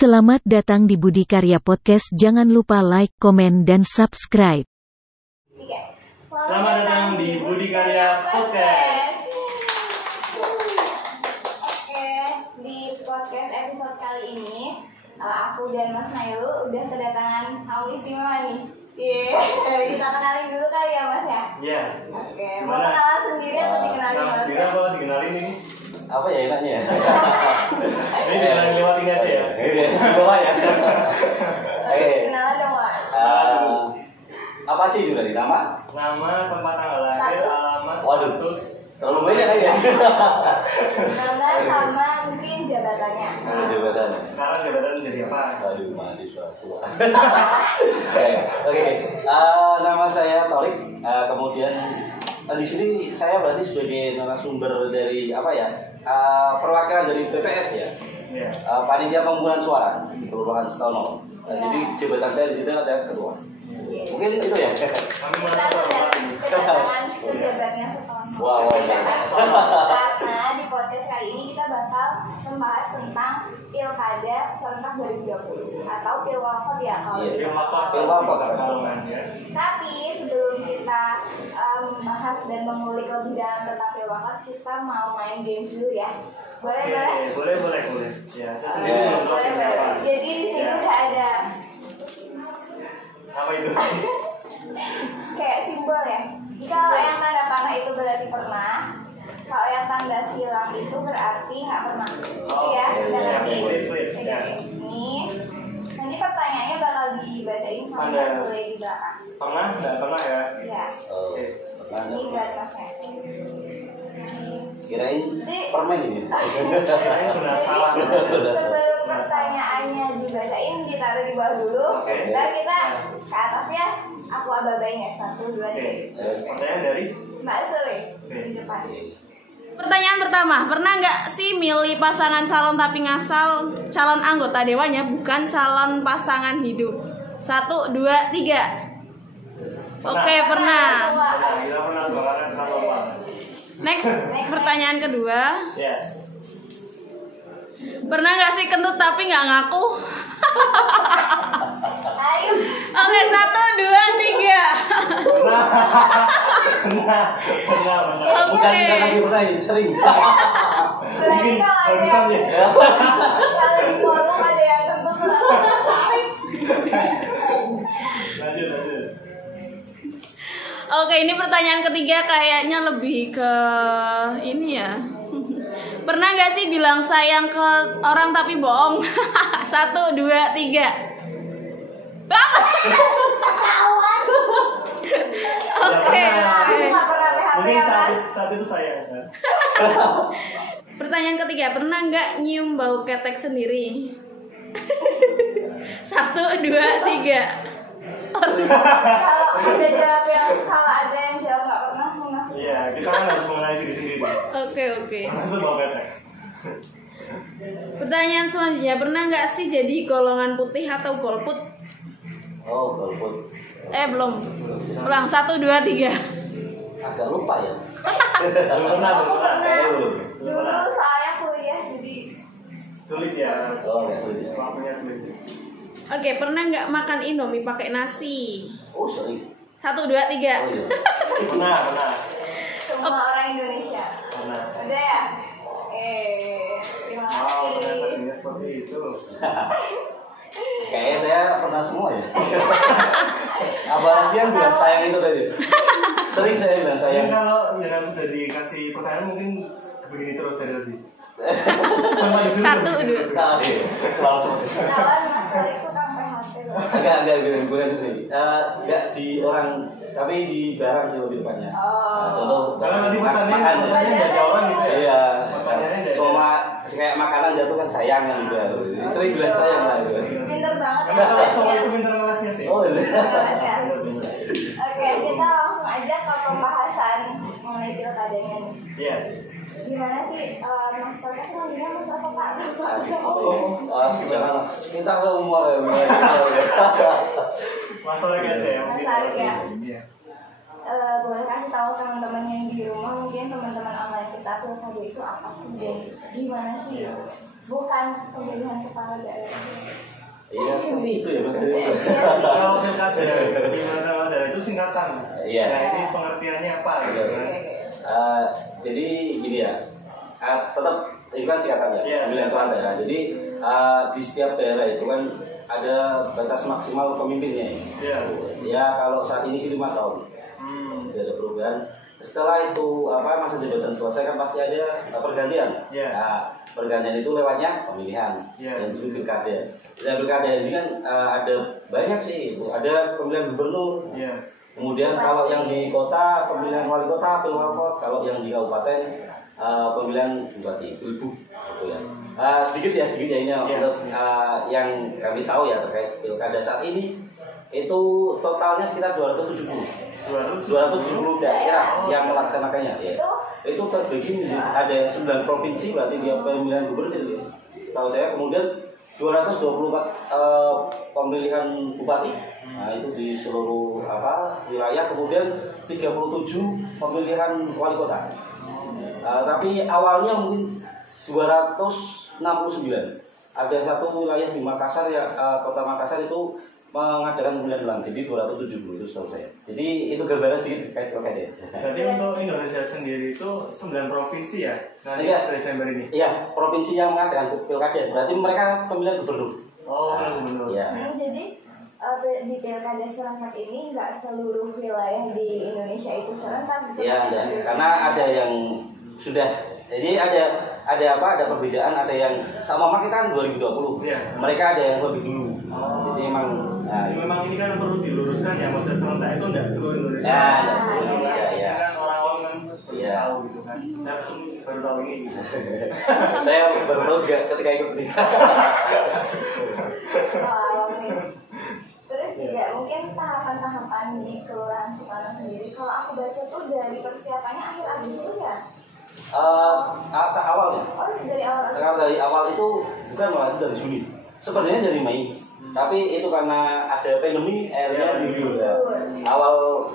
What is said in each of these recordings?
Selamat datang di Budi Karya Podcast. Jangan lupa like, komen, dan subscribe. Selamat datang di Budi Karya Podcast. Oke, di podcast episode kali ini aku dan Mas Nailu udah kedatangan tamu istimewa nih. Kita kenalin dulu kali ya Mas ya. Iya. Oke, mau kenalan sendiri atau dikenalin Mas Mas? Bira apa dikenalin ini? Apa ya enaknya ya? Ini dikenalin lewat ini aja ya. Bawa ya. Oke, kenalan dong Mas. Apa aja itu dari nama? Nama, tempat tanggal lahir, alamat, Waduh. status. Terlalu banyak kan ya? Nama sama mungkin jabatannya. Jabatan. Sekarang jabatan jadi apa? Waduh, mahasiswa tua. Oke. Nama saya Torik. Kemudian di sini saya berarti sebagai narasumber dari apa ya? Perwakilan dari PPS ya. Iya. Panitia Pengumpulan Suara Kelurahan Setono. Jadi jabatan saya di situ ada ketua. Mungkin itu ya. Kami Kita mahasiswa apa? kedatangan pejabatnya setelah. Wow. Karena di podcast kali ini kita bakal membahas tentang Pilkada serentak 2020 atau Pilwakot ya kalau Iya, di Pilwakot. Kalungannya. Tapi sebelum kita membahas dan mengulik lebih dalam tentang Pilwakot, kita mau main game dulu ya. Boleh? Boleh. Ya, saya sendiri belum tahu Boleh. siapa. Jadi di sini udah ada Apa itu? kayak simbol ya. Kalau yang tanda panah itu berarti pernah. Kalau yang tanda silang itu berarti nggak pernah. Oh, ya, oke, udah siap. ngerti? Please, ya. Ini nanti pertanyaannya bakal dibacain sama Anda Mas Sule di belakang. Pernah? Nggak pernah ya? Ya, Oke. ini buat Mas Nek. Kirain permen ini. Saya benar salah. Sebelum pertanyaannya dibacain, ditaruh di bawah dulu. Oke. Dan kita ke atasnya aku ababain ya. 1, 2, 3. Pertanyaan dari? Mbak Sule di depan. Pertanyaan pertama, pernah nggak sih milih pasangan calon tapi ngasal calon anggota dewannya bukan calon pasangan hidup? 1, 2, 3. Oke, pernah. Kita pernah sekolah sama Pak. Next, pertanyaan kedua. Ya. Pernah nggak sih kentut tapi nggak ngaku? Ayo. Oke, 1, 2, 3. Pernah. Bukan Oke. lagi pernah ini sering. Berarti kalau ada barusan yang ya. kalau di forum ada yang kentut Lanjut. Oke, ini pertanyaan ketiga kayaknya lebih ke ini ya. Pernah nggak sih bilang sayang ke orang tapi bohong? 1, 2, 3. Oke. Mungkin saat itu saya. Pertanyaan ketiga, pernah nggak nyium bau ketek sendiri? 1, 2, 3. Kalau ada yang jawab nggak pernah mengaku. Iya, kita kan harus mengenali diri sendiri. Oke. Termasuk bawa ketek. Pertanyaan selanjutnya, pernah nggak sih jadi golongan putih atau golput? Oh, golput. Belum. Ulang, 1, 2, 3. Agak lupa ya. Belum pernah. Belum. Dulu soalnya kuliah jadi Sulit ya. Oh, enggak sulit. Waktunya sulit. Oke, pernah nggak makan Indomie pakai nasi? Oh, sering. 1, 2, 3. Oh iya. Pernah. semua orang Indonesia. Pernah. Udah ya? Terima Wow, ternyata kasih. dia seperti itu. Kayaknya saya pernah semua ya. Abang Dian bilang sayang itu tadi. Sering saya bilang sayang. Sayang kalau dengan sudah dikasih pertanyaan mungkin begini terus dari tadi. 1, 2. Selalu seperti itu. Lawan Mas Sule itu kan PHP loh. Enggak bukan itu sih. Enggak di orang, tapi di barang sih lebih tepatnya. Oh. Contoh Karena nanti makan ya. pertanyaannya baca orang gitu ya. Iya. Pertanyaannya dari. Sama kayak makanan jatuh kan sayang kan juga. Sering bilang sayang lah itu. Pinter banget ya. Kalau soal kelasnya. itu pintar ngelasnya sih. Oh, iya. Oke, kita langsung aja ke pembahasan mengenai pilkadanya nih. Iya. Gimana sih Mas Torek namanya Mas apa Pak? Jangan kita ke umur ya. Mas Torek aja ya. Mas Torek ya. Iya. Boleh kasih tahu teman-teman yang di rumah, mungkin teman-teman online kita pilkada itu apa sih dan gimana sih? Iya. Bukan pemilihan kepala daerah. Iya, itu ya makanya. Kalau pilkada, pilkada daerah itu singkatan. Iya. Nah ini pengertiannya apa gitu kan? Jadi gini ya, tetap itu kan singkatannya Iya, pemilihan kepala daerah. Jadi di setiap daerah itu kan ada batas maksimal pemimpinnya. Iya. Ya kalau saat ini sih 5 tahun. Tidak ada perubahan. Setelah itu masa jabatan selesai kan pasti ada pergantian. Yeah. Nah, pergantian itu lewatnya pemilihan dan juga pilkada. Dan pilkada ini kan ada banyak sih. Ada pemilihan gubernur. Iya. Kemudian kalau yang di kota pemilihan wali kota, pilwalkot. Kalau yang di kabupaten pemilihan bupati, ibu. Gitu ya. Sedikit ya ini untuk yang kami tahu ya terkait pilkada saat ini itu totalnya sekitar 270 daerah yang melaksanakannya ya. Itu terbagi ada 9 provinsi berarti dia pemilihan gubernur ya. Setahu saya kemudian 224 pemilihan bupati. Nah, itu di seluruh wilayah, kemudian 37 pemilihan wali kota. Tapi awalnya mungkin 269. Ada satu wilayah di Makassar ya, kota Makassar itu mengadakan pemilihan ulang, jadi 270 itu setahu saya. Jadi itu gambaran sedikit terkait pilkada. Jadi untuk Indonesia sendiri itu 9 provinsi ya? Nanti Desember ini? Iya, provinsi yang mengadakan pilkada, berarti mereka pemilihan gubernur. Oh, gubernur. Iya. Jadi di pilkada serentak ini nggak seluruh wilayah di Indonesia itu serentak gitu? Iya, karena ada yang sudah. Jadi ada perbedaan, ada yang sama kita kan 2020. Iya. Mereka ada yang lebih dulu. Jadi memang ini kan perlu diluruskan ya, maksudnya serentak itu enggak seluruh Indonesia. Ya, seluruh Indonesia ya. Kan orang-orang kan perlu Iya. tahu gitu kan. Saya baru tahu ini. Saya baru tahu juga ketika ikut ini. Terus juga mungkin tahapan-tahapan di Kelurahan Sukarno sendiri, kalau aku baca tuh dari persiapannya akhir Agustus ya? Awalnya. Oh, dari awal. Karena dari awal itu bukan malah itu dari Juni. Sebenarnya dari Mei. Tapi itu karena ada pandemi akhirnya diundur. Ya. Kalau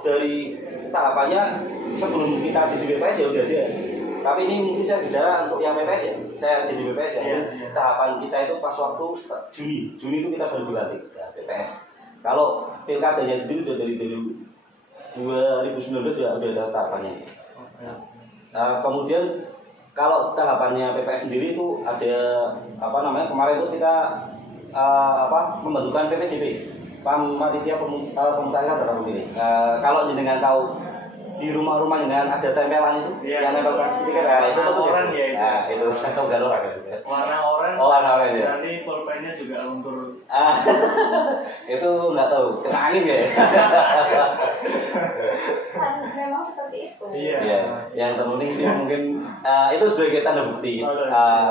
dari tahapannya sebelum kita jadi BPS ya udah ada. Tapi ini mungkin saya bicara untuk yang PPS ya. Saya jadi BPS ya. Tahapan kita itu pas waktu Juni. Juni itu kita baru dilantik ya, BPS. Kalau pilkadanya sendiri udah dari 2019 udah ada tahapannya. Kemudian kalau tahapannya PPS sendiri itu ada kemarin itu kita pembentukan PPDP, Panitia Pemutakhiran Data Pemilih. Kalau jenengan tahu di rumah-rumah jenengan ada tempelan itu, yang nempel stiker, itu orang ya itu bukan orang kan? Warna oranye. Oh, warna oranye ya. Nanti pulpennya juga luntur. Itu nggak tahu, kena angin ya. Kan memang seperti itu. Iya. Ya, yang terpenting sih mungkin itu sebagai tanda bukti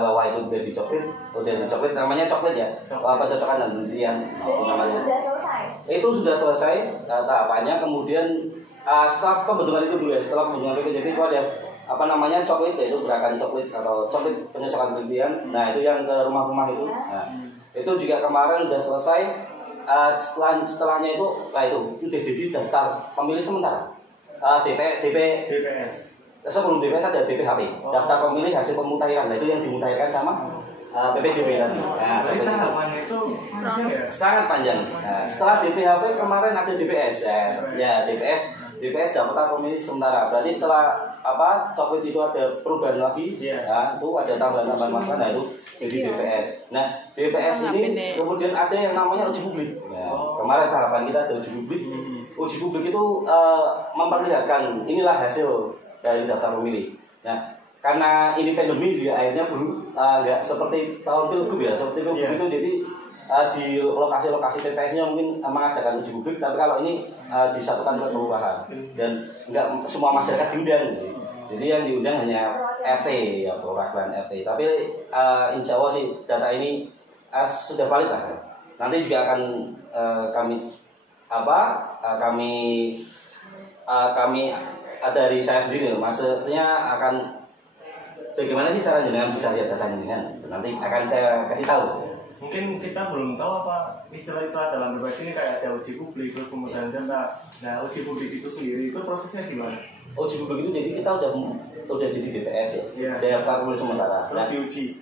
bahwa itu udah dicoklit, namanya coklit ya. Pencocokan dan penelitian. Jadi sudah selesai. Itu sudah selesai tahapannya, kemudian setelah pembentukan itu dulu ya, setelah pembentukan PPDP itu ada coklit, yaitu gerakan coklit atau coklit pencocokan penelitian. Nah itu yang ke rumah-rumah itu. Nah, itu juga kemarin sudah selesai. Setelahnya itu udah jadi daftar pemilih sementara. DPS. Sebelum DPS ada DPHP, daftar pemilih hasil pemutakhiran. Nah itu yang dimutakhirkan sama PPDB tadi. Nah, jadi tahapannya itu panjang ya? Sangat panjang. Nah, setelah DPHP kemarin ada DPS ya DPS daftar pemilih sementara. Berarti setelah coklit itu ada perubahan lagi, ya, itu ada tambahan-tambahan masukan, nah itu jadi DPS. Nah DPS ini kemudian ada yang namanya uji publik. Ya, kemarin tahapan kita ada uji publik. Uji publik itu memperlihatkan inilah hasil dari daftar pemilih. Nah karena ini pandemi juga akhirnya nggak seperti tahun pilgub ya, seperti pilgub itu jadi di lokasi-lokasi TPS-nya mungkin mengadakan uji publik, tapi kalau ini disatukan ke kelurahan dan nggak semua masyarakat diundang. Jadi yang diundang hanya RT ya, perwakilan RT. Tapi insya Allah sih data ini sudah valid lah. Nanti juga akan kami dari saya sendiri, maksudnya akan bagaimana sih cara jenengan bisa lihat data jenengan. Nanti akan saya kasih tahu. Mungkin kita belum tahu apa istilah-istilah dalam BPS ini, kayak ada uji publik, terus kemudian data. Nah uji publik itu sendiri itu prosesnya gimana? Uji publik itu jadi kita udah jadi DPS ya, daftar pemilih sementara. Terus diuji.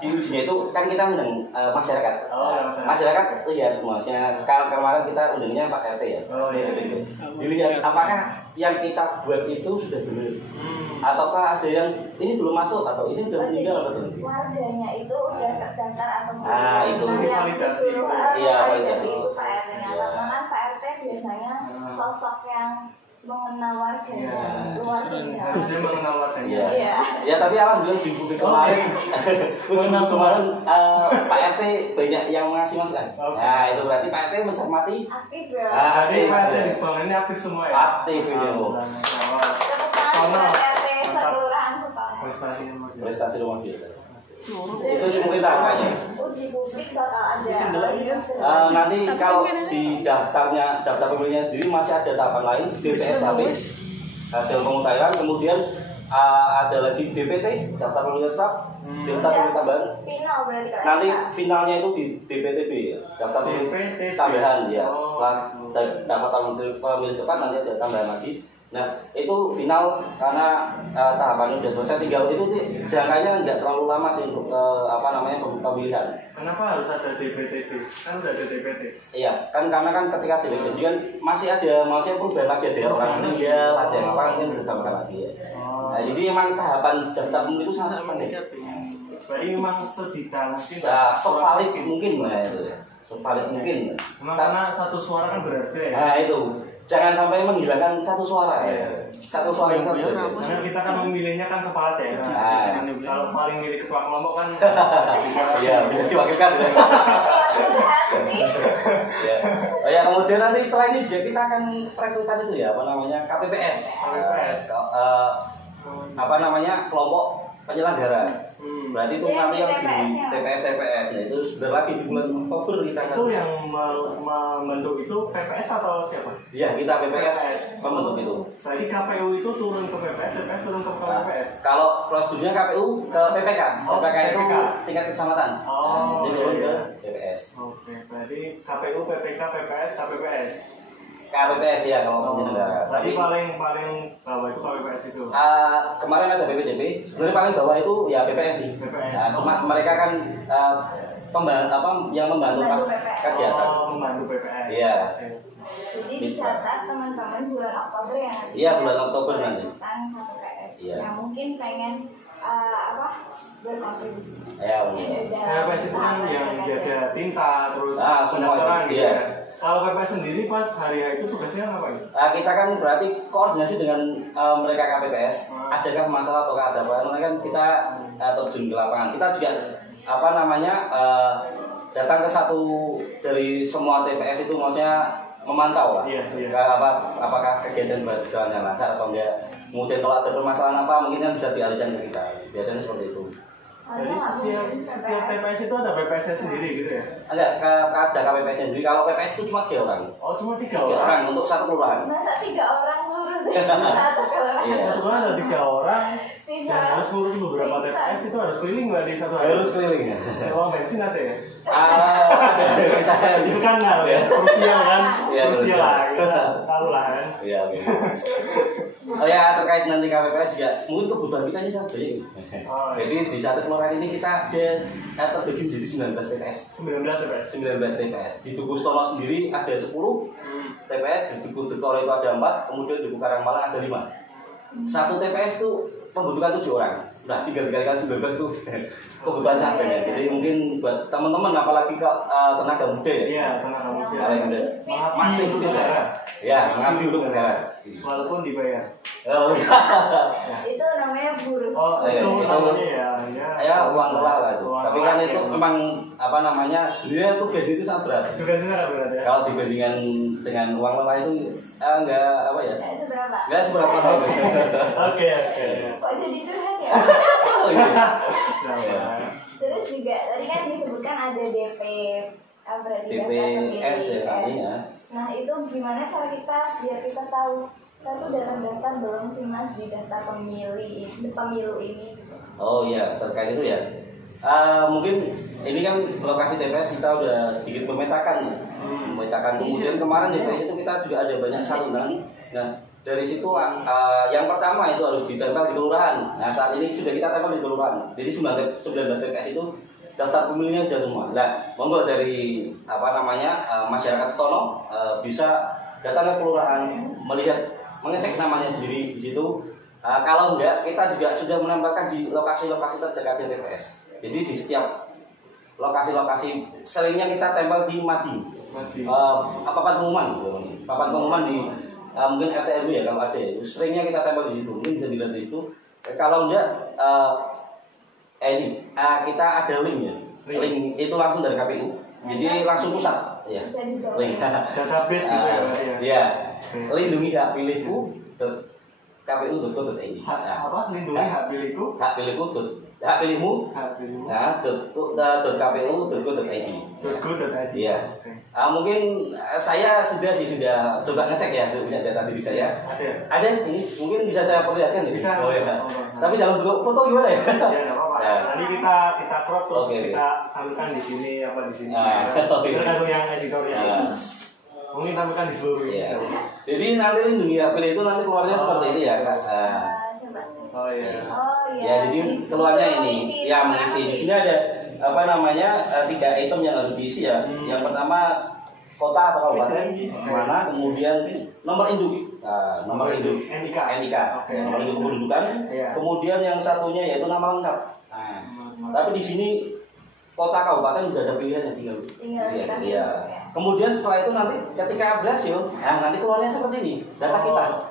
di ujinya itu kan kita undang masyarakat. Masyarakat lihat maksudnya kemarin kita undangnya Pak RT ya. Dilihat apakah yang kita buat itu sudah benar, ataukah ada yang ini belum masuk atau ini udah meninggal atau belum? Warganya itu udah terdaftar atau belum? Itu validasi. Iya, validasi. Itu Pak RT-nya. Karena kan Pak RT biasanya sosok yang mengenal warganya, harusnya mengenal warganya. Iya. Ya tapi alhamdulillah di publik kemarin, kemarin Pak RT banyak yang ngasih masukan. Nah itu berarti Pak RT mencermati. Aktif ya. Jadi Pak RT di sekolah ini aktif semua ya. Aktif ini. Tepat RT sekelurahan Sutomo. Prestasi luar biasa. Itu sih mungkin tahapannya. Uji publik bakal ada. Nanti kalau di daftar pemilihnya sendiri masih ada tahapan lain, DPSHP hasil pemutahiran, kemudian ada lagi DPT daftar pemilih tetap, daftar pemilih tambahan. Final berarti kalau Nanti finalnya itu di DPTB ya, daftar pemilih tambahan ya. Setelah daftar pemilih tetap nanti ada tambahan lagi. Nah itu final karena tahapannya sudah selesai, tinggal itu jangkanya nggak terlalu lama sih untuk pemilihan. Kenapa harus ada DPTB? Kan udah ada DPT. Iya kan karena kan ketika DPT kan masih ada maksudnya perubahan lagi, ada orang meninggal, ada yang apa mungkin disamakan lagi ya. Nah, jadi emang tahapan daftar pemilih itu sangat penting. Berarti memang sedetail mungkin. Sevalid mungkin lah itu ya, sevalid mungkin. Memang karena satu suara kan berarti ya. Nah itu. Jangan sampai menghilangkan satu suara ya. Satu suara yang karena kita kan memilihnya kan kepala daerah. Kalau paling milih ketua kelompok kan iya bisa diwakilkan ya. Ya kemudian nanti setelah ini juga kita akan perekrutan itu ya KPPS. Kelompok penyelenggara. Berarti itu nanti yang di TPS. Nah itu sudah lagi di bulan Oktober kita kan. Itu yang membentuk itu PPS atau siapa? Iya kita PPS membentuk itu. Jadi KPU itu turun ke PPS turun ke KPPS. Kalau prosedurnya KPU ke PPK. PPK itu tingkat kecamatan. Jadi turun ke PPS. Oke, berarti KPU, PPK, PPS, KPPS. KPPS ya kalau penyelenggara. Tapi paling bawah itu KPPS itu. Kemarin ada BPDB, sebenarnya paling bawah itu ya PPS sih. Nah, cuma mereka kan yang membantu pas kegiatan. Membantu PPS. Iya. Jadi dicatat teman-teman bulan Oktober ya nanti. Iya bulan Oktober nanti. KPPS. Iya. Yang mungkin pengen berkontribusi. Ya. KPPS itu kan yang jaga tinta terus semua itu. Iya. Kalau PPS sendiri pas hari itu tugasnya ngapain? Kita kan berarti koordinasi dengan mereka KPPS. Adakah masalah atau ada apa? Karena kan kita terjun ke lapangan. Kita juga datang ke satu dari semua TPS itu maksudnya memantau lah. Iya. Apakah kegiatan berjalannya lancar atau enggak. Kemudian kalau ada permasalahan apa mungkin kan bisa dialihkan ke kita. Biasanya seperti itu. Jadi setiap TPS itu ada PPS-nya sendiri gitu ya? Ada KPPS sendiri. Kalau PPS itu cuma 3 orang. Oh cuma 3 orang untuk satu kelurahan. Masa 3 orang ngurus satu kelurahan? Satu kelurahan ada 3 orang. Dan harus ngurus beberapa TPS itu harus keliling nggak di satu hari? Harus keliling ya. Uang bensin ada ya? Itu kan hal ya, krusial kan? Iya, krusial lah, kita tahu lah kan? Iya. Oh ya terkait nanti KPPS juga mungkin kebutuhan kita ini sama banyak. Jadi di satu kelurahan ini kita terbagi menjadi 19 TPS. 19 TPS. Di Duku Stono sendiri ada 10 TPS, di Duku Dekoro itu ada 4, kemudian di Duku Karangmalang ada 5. Satu TPS itu membutuhkan 7 orang. Nah 3 dikalikan 19 itu kebutuhan sangat banyak. Jadi mungkin buat teman-teman apalagi ke tenaga muda ya. Iya, tenaga muda. Masih untuk negara. Ya, mengabdi untuk negara. Walaupun dibayar. Itu namanya buruh. Oh, itu namanya ya uang lelah lah itu. Tapi kan itu memang sebenarnya tugas itu sangat berat. Tugasnya sangat berat ya. Kalau dibandingkan dengan uang lelah itu enggak seberapa. Oke. Kok jadi curhat ya? Terus juga tadi kan disebutkan ada DPS ya saatnya. Nah itu gimana cara kita biar kita tahu kita tuh udah terdaftar belum sih mas di daftar pemilu ini? Oh iya terkait itu ya. Mungkin ini kan lokasi TPS kita udah sedikit memetakan ya. Memetakan. Kemudian kemarin TPS itu kita juga ada banyak saluran. Nah Dari situ yang pertama itu harus ditempel di kelurahan. Nah saat ini sudah kita tempel di kelurahan. Jadi 19 TPS itu daftar pemilihnya sudah semua. Nah monggo dari masyarakat Setono bisa datang ke kelurahan, mengecek namanya sendiri di situ. Kalau enggak, kita juga sudah menempelkan di lokasi-lokasi terdekat TPS. Jadi di setiap lokasi-lokasi seringnya kita tempel di Madi. Papan pengumuman di mungkin RT RW ya kalau ada. Seringnya kita tempel di situ. Mungkin bisa dilihat di situ. Kalau enggak kita ada link ya. Link itu langsung dari KPU. Jadi langsung pusat ya. Link database gitu ya. Iya. Lindungi hak pilihku kpu.go.id. Apa? Lindungi hak pilihku. Hak pilihmu. Nah, .kpu.go.id. Iya. Mungkin saya sudah coba ngecek ya, punya data diri saya. Ada ini mungkin bisa saya perlihatkan ya. Bisa. Tapi dalam bentuk foto gimana ya? Ya, enggak apa-apa. Nanti kita crop terus kita tampilkan di sini di sini. Tergantung yang editornya. Mungkin tampilkan di seluruh ini. Iya. Jadi nanti lindungi hak pilih itu nanti keluarnya seperti ini ya, Kak. Oh iya. Ya, jadi keluarnya ini yang mengisi di sini ada 3 item yang harus diisi ya. Yang pertama kota atau kabupaten mana, kemudian nomor induk, nomor induk NIK, nomor induk kependudukan. Kemudian yang satunya yaitu nama lengkap. Tapi di sini kota kabupaten sudah ada pilihan yang tinggal. Iya. Kemudian setelah itu nanti ketika berhasil, nanti keluarnya seperti ini data kita.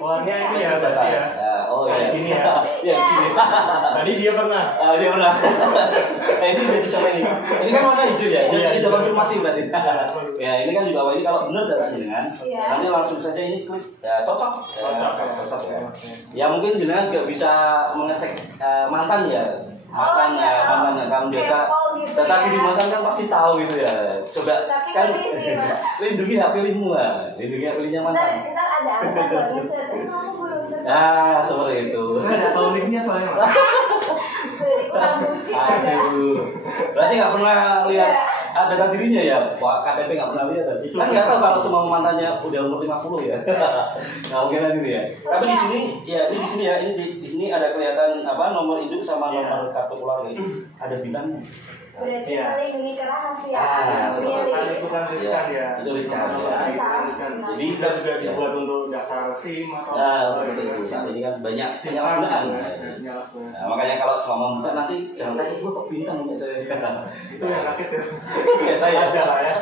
Keluarnya ini ya berarti ya. Ini ya. Iya di sini. Tadi dia pernah. Dia pernah. Ini udah dicoba ini. Ini kan warna hijau ya. Jadi kita konfirmasi berarti. Ya ini kan juga ini kalau benar data jenengan, nanti langsung saja ini klik cocok. Cocok ya. Ya mungkin jenengan juga bisa mengecek mantan ya. Mantan kamu biasa tetapi di mantan kan pasti tahu gitu ya. Coba kan lindungi hak pilihmu lindungi hak pilihnya mantan. Ntar ada angka buat ngecek, tapi kamu belum seperti itu. Saya nggak tahu linknya soalnya. kurang bukti ada. Berarti nggak pernah lihat data dirinya ya, Pak KTP nggak pernah lihat. Kan nggak tahu kalau semua mantannya udah umur 50 ya. Nggak mungkin gitu ya. Tapi di sini di sini ada kelihatan nomor induk sama nomor kartu keluarga itu ada bintangnya. Berarti melindungi kerahasiaan itu kan riskan ya. Itu riskan ya. Jadi bisa juga dibuat untuk daftar SIM atau seperti itu. Saat ini kan banyak penyalahgunaan. Makanya kalau selama membuka nanti jangan tanya gue kok bintang punya saya. Itu yang kaget ya. Iya saya ada lah ya.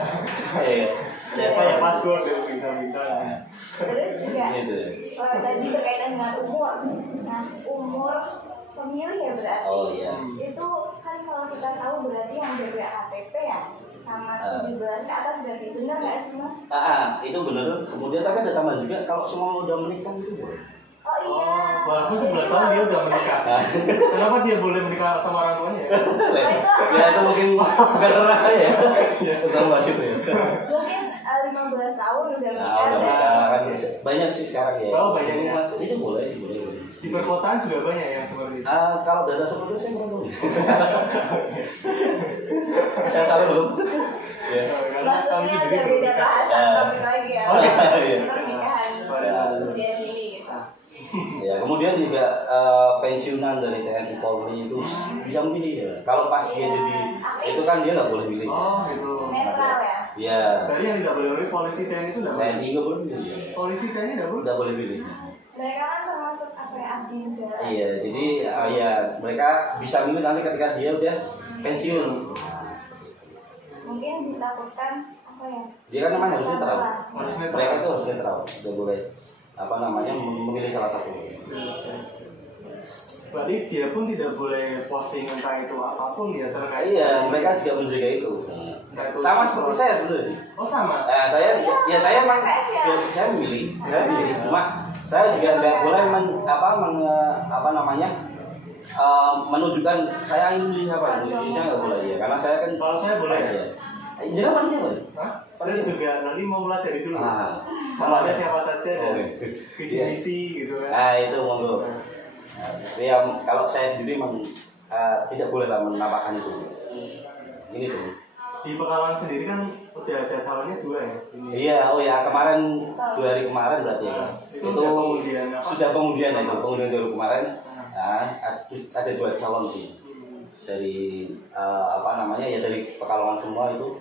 Iya. Saya password ya bintang-bintang. Terus juga Gitu. tadi berkaitan dengan umur. Nah, umur pemilih ya berarti. Oh iya. Itu kan kalau kita tahu berarti yang dari KTP ya sama 17 ke atas berarti benar nggak sih Mas? Itu benar. Kemudian tapi ada tambahan juga kalau semua udah menikah itu boleh. Oh iya. Walaupun 11 tahun dia udah menikah. Kenapa dia boleh menikah sama orang tuanya ya? Ya itu mungkin bukan karena saya ya. Bukan wasit ya. Mungkin 15 tahun udah Udah menikah. menikah kan banyak sih sekarang ya. Oh, banyak ya. Itu boleh sih boleh. Di perkotaan juga banyak yang seperti itu. Kalau data seperti itu saya kurang tahu. Saya salah belum. Ya. Maksudnya ada beda bahasa tapi lagi ya. Pernikahan usia dini gitu. Ya, kemudian juga pensiunan dari TNI Polri itu bisa memilih ya. Kalau pas dia jadi itu kan dia nggak boleh milih. Oh gitu. Netral ya. Iya. Tadi yang tidak boleh milih polisi TNI itu tidak boleh. TNI nggak boleh milih. Polisi TNI tidak boleh. Nggak boleh milih. Mereka kan termasuk abdi negara. Iya, jadi mereka bisa milih nanti ketika dia udah pensiun. Mungkin ditakutkan apa ya? Dia kan namanya harus netral. Harus netral. Mereka itu harus netral. Nggak boleh memilih salah satu. Berarti dia pun tidak boleh posting entah itu apapun ya terkait. Iya, mereka juga menjaga itu. Sama seperti saya sebenarnya. Oh sama. Saya juga, saya memang saya memilih, cuma saya juga nggak boleh menunjukkan saya ingin milih apa. Saya nggak boleh ya, karena saya kan. Kalau saya boleh ya. Jangan mana boleh. Saya juga nanti mau pelajari dulu. Sama ada siapa saja dan visi-visi gitu kan. Itu monggo. Ya kalau saya sendiri memang tidak boleh lah menampakkan itu. Ini tuh. Di Pekalongan sendiri kan udah ada calonnya 2 ya. Iya, kemarin 2 hari kemarin berarti ya. Itu sudah pengundian itu baru kemarin. Nah, ada 2 calon sih dari dari Pekalongan semua itu.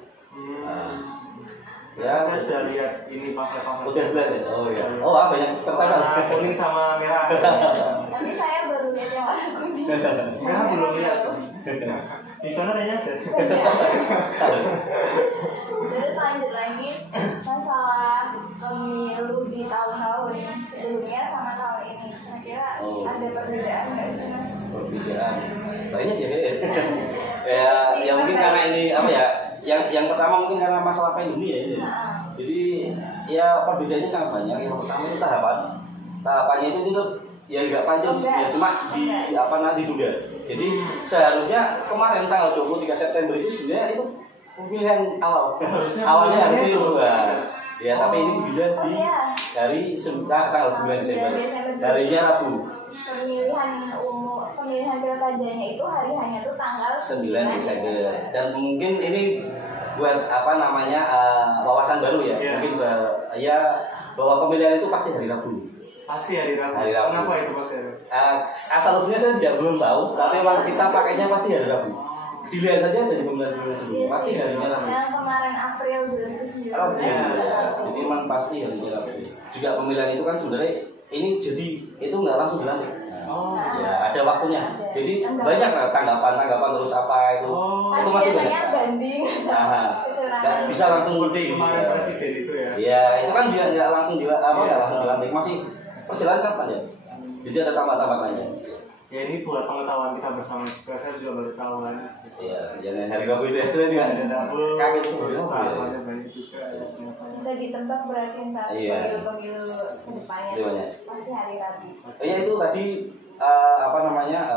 Ya, saya sudah lihat ini pamflet. Udah lihat ya? Oh iya. Oh, banyak warna kuning sama merah. Tapi saya baru lihat yang warna kuning. Merah belum lihat. Di sana kayaknya ada. Terus lanjut lagi masalah pemilu di tahun-tahun sebelumnya sama tahun ini. Kira ada perbedaan nggak sih Mas? Perbedaan banyak ya. Ya mungkin karena ini yang pertama mungkin karena masalah pandemi ya ini. Jadi ya perbedaannya sangat banyak. Yang pertama itu tahapannya itu ya nggak panjang sih, ya cuma ditunda. Jadi seharusnya kemarin tanggal 23 September itu sebenarnya itu pemilihan awalnya harusnya itu ya, tapi ini dipindah dari tanggal 9 Desember harinya Rabu. Pemilihan pilkadanya itu hari hanya tuh tanggal 9 Desember. Dan mungkin ini buat wawasan baru ya. Mungkin bahwa pemilihan itu pasti hari Rabu. Pasti hari Rabu. Kenapa itu pasti hari Rabu? Asal usulnya saya juga belum tahu, tapi kalau kita pakainya pasti hari Rabu. Dilihat saja dari pemilihan sebelumnya, pasti harinya Rabu. Yang kemarin April 2019. Ya. Jadi memang pasti harinya Rabu. Juga pemilihan itu kan sebenarnya ini itu nggak langsung dilantik. Ya, ada waktunya. Jadi banyak tanggapan terus apa itu. Itu masih banyak. Banding. Nggak bisa langsung seperti kemarin presiden itu ya. Ya, itu kan juga nggak langsung dilantik, masih perjalanan sangat panjang. Jadi ada tambah-tambah lainnya. Ya ini buat pengetahuan kita bersama juga, saya juga baru tahu kan. Iya, jangan hari Rabu itu ya. Saya juga kaget itu. Banyak juga. Bisa ditebak berarti ntar pemilu kedepannya pasti hari Rabu. Ya itu tadi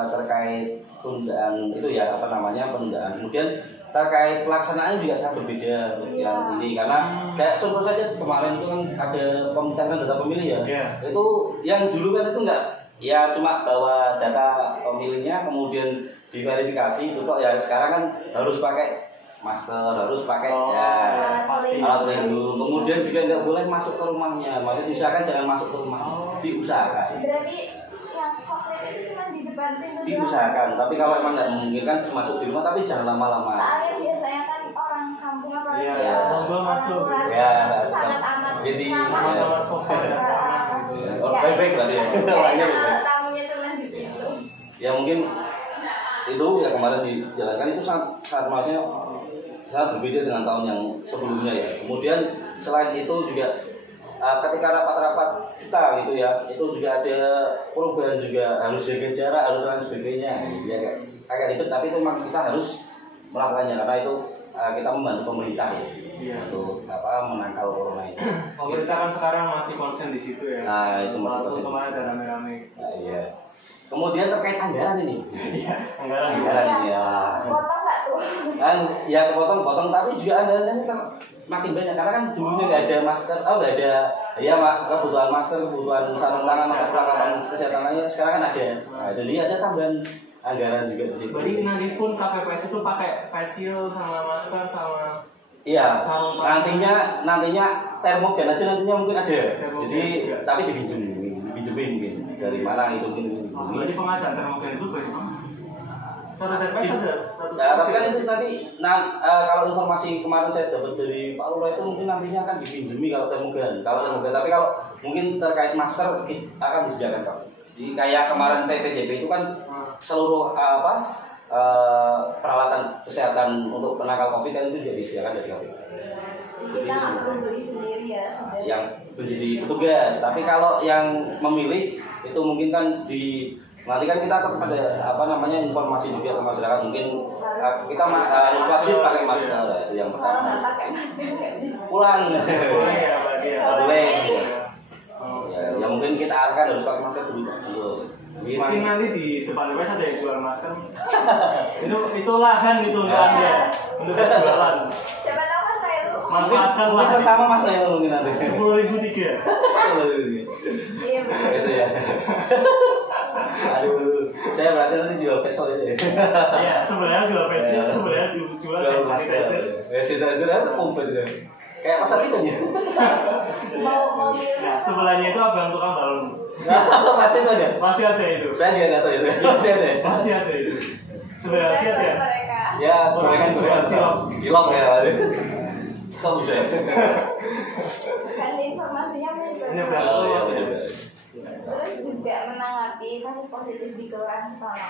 terkait tundaan itu ya penundaan. Kemudian terkait pelaksanaannya juga sangat berbeda yang ini karena kayak contoh saja kemarin itu kan ada pemutahiran data pemilih ya. Itu yang dulu kan itu enggak ya cuma bawa data pemilihnya kemudian diverifikasi itu kok ya sekarang kan harus pakai masker, harus pakai alat pelindung, kemudian juga nggak boleh masuk ke rumahnya, maksudnya diusahakan jangan masuk ke rumah, diusahakan. Berarti yang COVID itu cuma di depan pintu. Diusahakan, tapi kalau emang nggak memungkinkan masuk di rumah, tapi jangan lama-lama. Soalnya biasanya kan orang kampung monggo masuk. Ya, sangat aman. Jadi aman sofa. Baik-baik berarti ya. Tamunya cuma di situ. Ya mungkin itu ya kemarin dijalankan itu sangat maksudnya sangat berbeda dengan tahun yang sebelumnya ya. Kemudian selain itu juga ketika rapat-rapat kita gitu ya, itu juga ada perubahan juga, harus jaga jarak, harus lain sebagainya. Ya agak ribet tapi itu memang kita harus melakukannya karena itu kita membantu pemerintah ya untuk menangkal corona ini. Pemerintah kan sekarang masih konsen di situ ya. Nah itu masih konsen. Kemarin ada rame-rame. Iya. Kemudian terkait anggaran ini. Iya, anggaran ini ya. Potong nggak tuh? Ya potong tapi juga anggarannya kan makin banyak karena kan dulunya nggak ada masker, nggak ada kebutuhan masker, kebutuhan sarung tangan, peralatan kesehatan lainnya sekarang kan ada. Nah, jadi ada tambahan anggaran juga di situ. Jadi nanti pun KPPS itu pakai face shield sama masker sama. Iya, nantinya termogan aja nantinya mungkin ada. Jadi tapi dipinjemin mungkin dari mana itu mungkin. Jadi pengadaan termogan itu dari mana? TPS ada satu. Tapi kan itu nanti kalau informasi kemarin saya dapat dari Pak Lurah itu mungkin nantinya akan dipinjemi kalau termogan. Tapi kalau mungkin terkait masker akan disediakan Pak. Jadi kayak kemarin PPDB itu kan seluruh peralatan kesehatan untuk penangkal COVID kan itu juga disediakan dari KPU. Kita nggak perlu beli sendiri ya. Yang menjadi petugas, tapi kalau yang memilih itu mungkin kan nanti kan kita tetap ada informasi juga ke masyarakat mungkin kita harus wajib pakai masker itu yang pertama. Kalau nggak pakai masker nggak bisa. Pulang. Boleh. Ya mungkin kita akan harus pakai masker dulu. Mungkin nanti di depan TPS ada yang jual masker. itu lahan itu nggak ada untuk jualan. Siapa tahu kan saya tuh. Manfaatkan mungkin pertama Mas yang mungkin nanti 10.003. Iya betul. Itu ya. Aduh, saya berarti nanti jual pistol itu ya. Iya, sebenarnya jual pistol, sebenarnya jual sanitizer. Sanitizer itu komplit ya. Kayak pasar kita nih. Mau Nah, sebelahnya itu abang tukang balon. Pasti itu ada. Pasti ada itu. Saya juga nggak tahu itu. Pasti ada. Pasti ada itu. Sebenarnya ada. mereka. Ya, gorengan cilok ya. Kok bisa? Kan informasinya Ini benar. berapa? Oh, iya. Terus juga menanggapi kasus positif di Kelurahan Setono.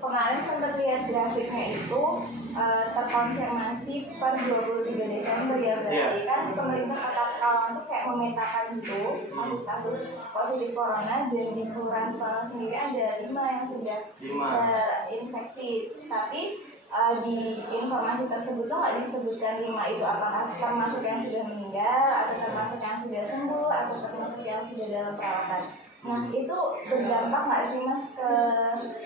Kemarin sempat lihat grafiknya itu terkonfirmasi per 23 Desember ya berarti kan pemerintah Kota Pekalongan tuh kayak memetakan itu kasus-kasus positif corona dan di Kelurahan Setono sendiri ada 5 yang sudah terinfeksi. Tapi di informasi tersebut tuh nggak disebutkan 5 itu apakah termasuk yang sudah meninggal atau termasuk yang sudah sembuh atau termasuk yang sudah dalam perawatan. Nah itu berdampak nggak sih mas ke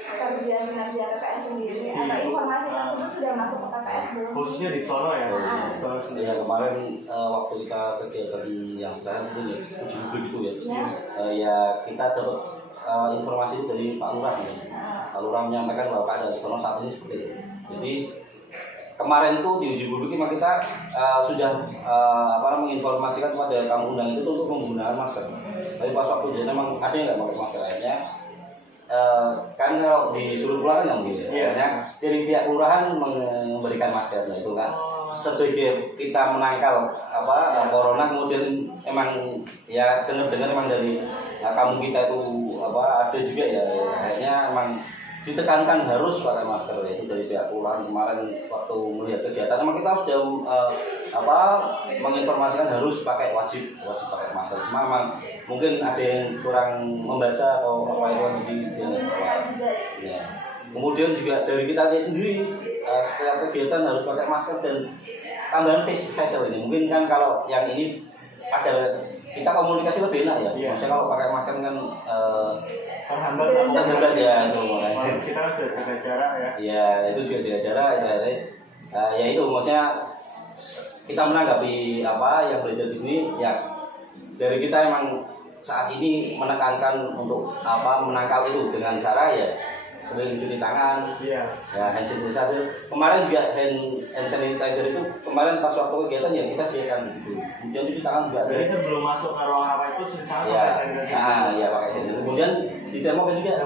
kerja kinerja TPS sendiri atau informasi tersebut sudah masuk ke TPS belum? Khususnya di Setono ya. Di Setono sendiri. Ya kemarin waktu kita kegiatan yang sekarang ini uji begitu ya. Ya kita dapat informasi dari Pak Lurah ya. Pak Lurah menyampaikan bahwa keadaan Setono saat ini seperti itu. Jadi kemarin tuh di uji publik memang kita sudah menginformasikan kepada tamu undangan itu untuk menggunakan masker. Tapi pas waktu dia memang ada yang nggak pakai masker akhirnya kan kalau disuruh pulang kan nggak mungkin. Akhirnya dari pihak kelurahan memberikan masker. Nah itu kan sebagai kita menangkal corona kemudian emang ya dengar emang dari kamu kita itu ada juga ya akhirnya emang ditekankan harus pakai masker itu dari pihak kelurahan kemarin waktu melihat kegiatan memang kita sudah menginformasikan harus wajib pakai masker cuma memang mungkin ada yang kurang membaca atau itu ya. Kemudian juga dari kita sendiri setiap kegiatan harus pakai masker dan tambahan facial ini mungkin kan kalau yang ini ada kita komunikasi lebih enak ya. Maksudnya kalau pakai masker kan terhambat ya itu makanya. Kita kan sudah jaga jarak ya. Iya, itu juga jaga jarak ya itu maksudnya kita menanggapi yang beredar di sini ya dari kita emang saat ini menekankan untuk menangkal itu dengan cara ya sering cuci tangan, ya hand sanitizer. Kemarin juga hand sanitizer itu kemarin pas waktu kegiatan ya kita sediakan gitu. Kemudian cuci tangan juga. Jadi sebelum masuk ke ruang apa itu cuci tangan pakai hand sanitizer. Iya pakai hand. Kemudian di termogen juga.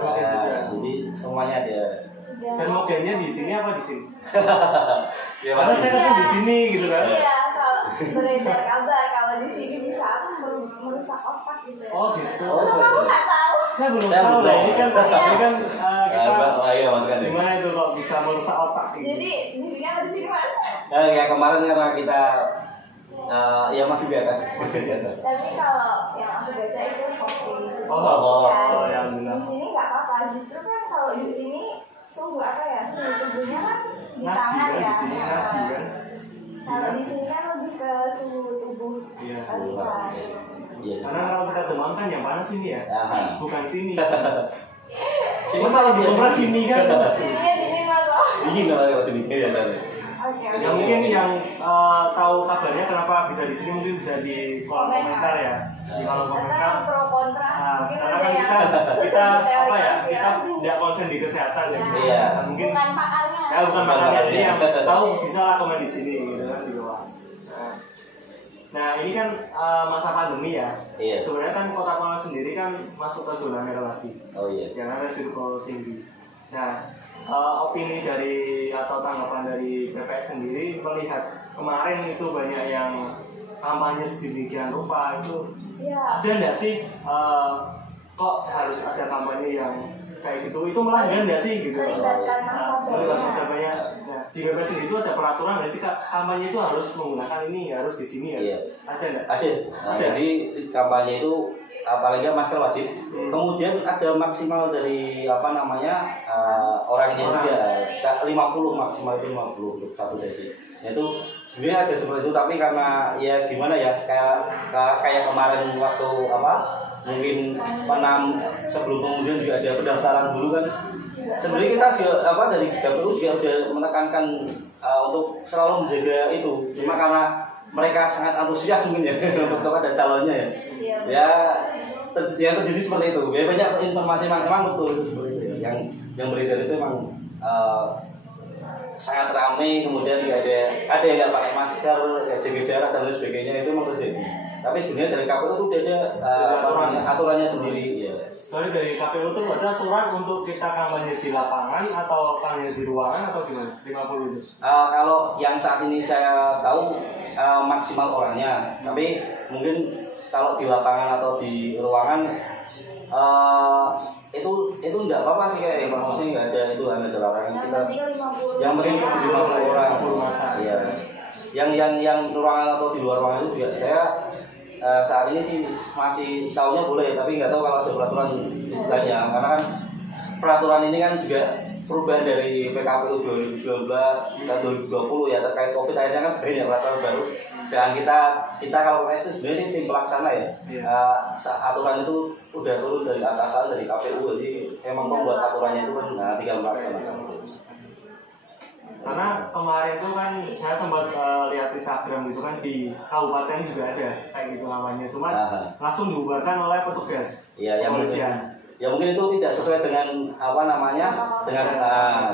Jadi semuanya ada. Termogennya di sini apa di sini? Ya karena saya kan di sini gitu kan. Iya kalau beredar kabar kalau di sini bisa merusak otak gitu. Oh gitu. Kamu nggak tahu? Saya belum tahu lah ini kan kita masukkan gimana itu kok bisa merusak otak gitu. Jadi di sini apa di sini mas? Ya kemarin karena kita ya masih di atas. Tapi kalau yang aku baca itu positif. Yang di sini nggak apa-apa. Justru kan kalau di sini suhu suhu tubuhnya kan di tangan ya. Kalau di sini kan lebih ke suhu tubuh. Iya. Karena kalau kita demam kan yang panas sini ya, bukan sini. Masalah biasa sini kan. Sininya dingin mas. Dingin kalau sini ya cari. Yang mungkin yang tahu kabarnya kenapa bisa di sini mungkin bisa di kolom komentar ya. Di kolom komentar. Pro kontra. Karena kan kita kita tidak konsen di kesehatan ya. Iya. Mungkin bukan pakarnya. Ya bukan pakarnya. Jadi yang tahu bisa lah komen di sini gitu kan di bawah. Nah ini kan masa pandemi ya. Iya. Sebenarnya kan Kota Pekalongan sendiri kan masuk ke zona merah lagi. Oh iya. Yang resiko tinggi. Nah opini dari atau tanggapan dari PPS sendiri melihat kemarin itu banyak yang kampanye sedemikian rupa itu ada nggak sih kok harus ada kampanye yang kayak gitu itu melanggar nggak sih gitu? Melibatkan massa banyak. Nah, di PPS sendiri itu ada peraturan nggak sih kampanye itu harus menggunakan ini harus di sini ya? Iya. Ada nggak? Ada. Jadi kampanye itu apalagi masker wajib. Kemudian ada maksimal dari orangnya juga. 50 maksimal itu 50 untuk satu sesi. Itu sebenarnya ada seperti itu tapi karena ya gimana ya kayak kemarin waktu mungkin sebelum kemudian juga ada pendaftaran dulu kan. Sebenarnya kita juga dari KPU juga sudah menekankan untuk selalu menjaga itu. Cuma karena mereka sangat antusias mungkin ya untuk ada calonnya ya. Yang terjadi seperti itu. Ya banyak informasi memang betul itu seperti itu ya. Yang beredar itu memang sangat ramai kemudian juga ada ada yang nggak pakai masker, jaga jarak dan lain sebagainya itu memang terjadi. Tapi sebenarnya dari KPU itu udah ada aturannya sendiri. Ya. Soalnya dari KPU itu ada aturan untuk kita kampanye di lapangan atau kampanye di ruangan atau gimana? 50 itu? Kalau yang saat ini saya tahu maksimal orangnya, tapi mungkin kalau di lapangan atau di ruangan itu enggak apa-apa sih kayak maksudnya nggak ada itu hanya ada larangan kita. Yang penting 50 orang. Iya. Yang ruangan atau di luar ruangan itu juga saya saat ini sih masih tahunya boleh, tapi nggak tahu kalau ada peraturan banyak karena kan peraturan ini kan juga perubahan dari PKPU 2019 dan 2020 ya terkait COVID akhirnya kan banyak peraturan baru. Sedangkan kita kalau PPS itu sebenarnya tim pelaksana ya. Aturan itu udah turun dari atasan dari KPU, jadi emang membuat aturannya itu kan tinggal melaksanakan. Karena kemarin tuh kan saya sempat lihat Instagram gitu kan di kabupaten juga ada kayak gitu namanya, cuma langsung dibubarkan oleh petugas kepolisian. Ya mungkin itu tidak sesuai dengan dengan